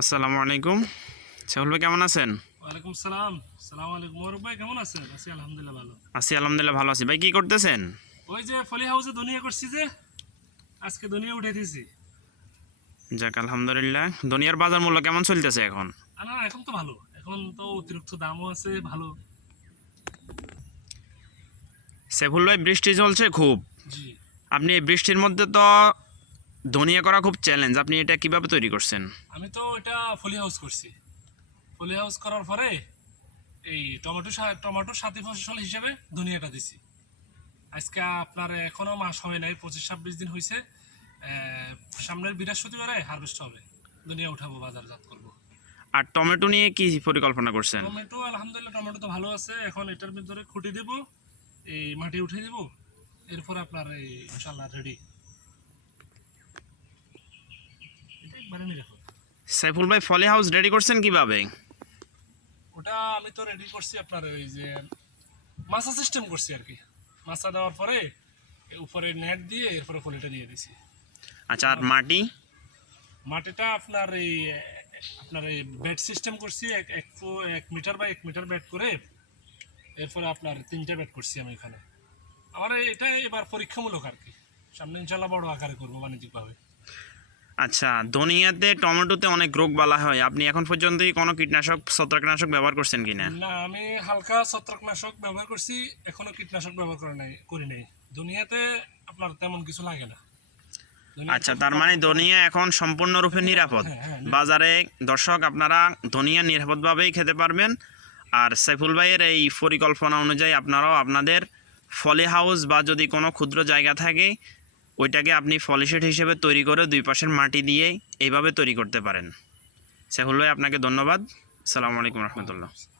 আসসালামু আলাইকুম। সাহুল ভাই কেমন আছেন? ওয়ালাইকুম সালাম। সালাম আলাইকুম মোরব ভাই কেমন আছেন? আছি আলহামদুলিল্লাহ ভালো। আছি আলহামদুলিল্লাহ ভালো আছি। ভাই কি করতেছেন? ওই যে ফলি হাউসে দুনিয়া করছি যে আজকে দুনিয়া উঠে দিয়েছি যাক আলহামদুলিল্লাহ। দুনিয়ার বাজার মূল্য কেমন চলতেছে এখন? না এখন তো ভালো। এখন তো অতিরিক্ত দামও আছে ভালো। সেফুল ভাই বৃষ্টি চলছে খুব। জি। আপনি বৃষ্টির মধ্যে তো ধনিয়া করা খুব চ্যালেঞ্জ আপনি এটা কীভাবে তৈরি করছেন? আমি তো এটা ফলি হাউস করছি। ফলি হাউস করার পরে এই টমেটো টমেটোর সাথী ফসল হিসেবে ধনিয়াটা দিছি। আজকে আপনার এখনও মাস হয় নাই পঁচিশ ছাব্বিশ দিন হয়েছে সামনের বৃহস্পতিবারে হারভেস্ট হবে। ধনিয়া উঠাবো বাজারজাত করব। আর টমেটো নিয়ে কি পরিকল্পনা করছেন? টমেটো আলহামদুলিল্লাহ টমেটো তো ভালো আছে। এখন এটার ভিতরে খুঁটি দেব এই মাটি উঠে দিব। এরপর আপনার এই ইনশাল্লাহ রেডি এটা একবারে নিরাপদ সাইফুল ভাই ফলি হাউস রেডি করছেন কীভাবে? ওটা আমি তো রেডি করছি আপনার ওই যে মাছা সিস্টেম করছি আর কি। মাছা দেওয়ার পরে উপরে নেট দিয়ে এরপরে ফলিটা দিয়ে দিছি। আচ্ছা আর মাটি? মাটিটা আপনার এই আপনার এই বেড সিস্টেম করছি এক এক এক মিটার বা এক মিটার বেড করে এরপরে আপনার তিনটে বেড করছি আমি এখানে। আমার এটা এবার পরীক্ষামূলক আর কি। সামনে ইনশাল্লাহ বড় আকারে করব বাণিজ্যিকভাবে। আচ্ছা ধনিয়াতে টমেটোতে অনেক রোগ বালা হয়। আপনি এখন পর্যন্ত কি কোনো কীটনাশক ছত্রাকনাশক ব্যবহার করছেন কি না আমি হালকা ছত্রাকনাশক ব্যবহার করছি এখনও কীটনাশক ব্যবহার করে নাই করি নাই। দুনিয়াতে আপনার তেমন কিছু লাগে না। আচ্ছা তার মানে ধনিয়া এখন সম্পূর্ণরূপে নিরাপদ। হ্যাঁ, হ্যাঁ, বাজারে দর্শক আপনারা ধনিয়া নিরাপদভাবেই খেতে পারবেন। আর সাইফুল ভাইয়ের এই পরিকল্পনা অনুযায়ী আপনারাও আপনাদের ফলি হাউস বা যদি কোনো ক্ষুদ্র জায়গা থাকে ওইটাকে আপনি ফলিশেট হিসেবে তৈরি করে দুই পাশের মাটি দিয়ে এইভাবে তৈরি করতে পারেন। সে ভাই, আপনাকে ধন্যবাদ। সালামু আলাইকুম রহমতুল্লাহ।